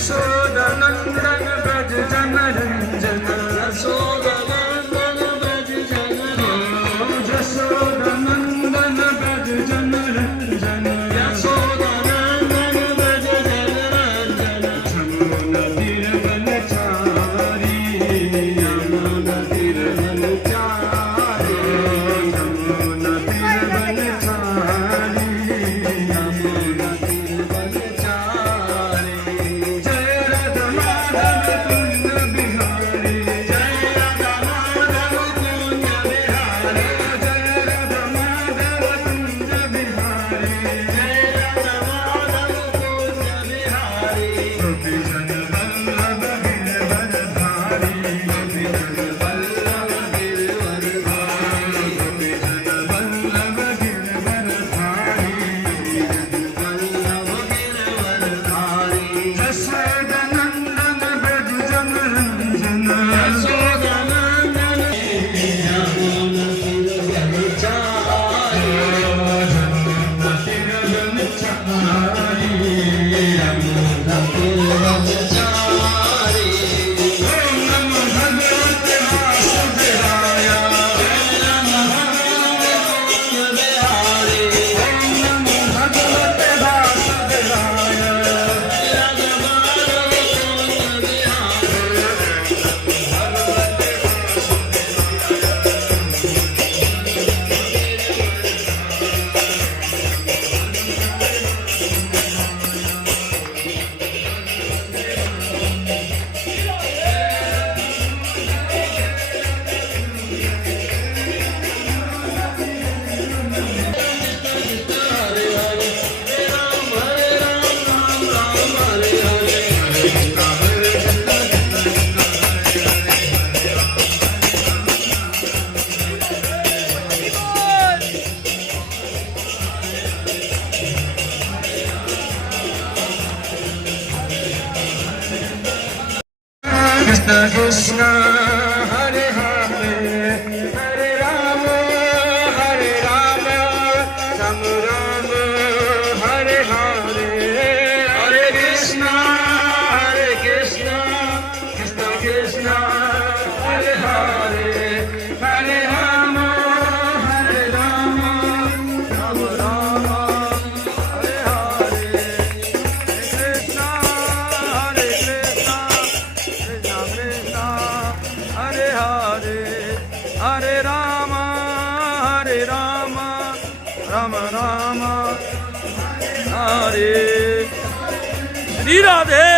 यशोदानंदन ब्रज जन रंजन यशोदानंदन ब्रज जन यशोदानंदन ब्रज जन रंजन यशोदानंदन ब्रज जन रंजन यमुना तीर वनचारी यमुना तीर वनचारी यमुना तीर वनचारी यमुना तीर वनचारी जय Radha Madhav Kunj Bihari Krishna Hare Hare Hare Rama Hare Rama Rama Rama Hare Hare Hare Krishna Krishna Krishna Hare Hare Hare Rama Hare Rama Rama Rama Hare Hare Krishna Krishna Krishna Hare Hare Hare Rama Rama Rama Hare Shri Radhe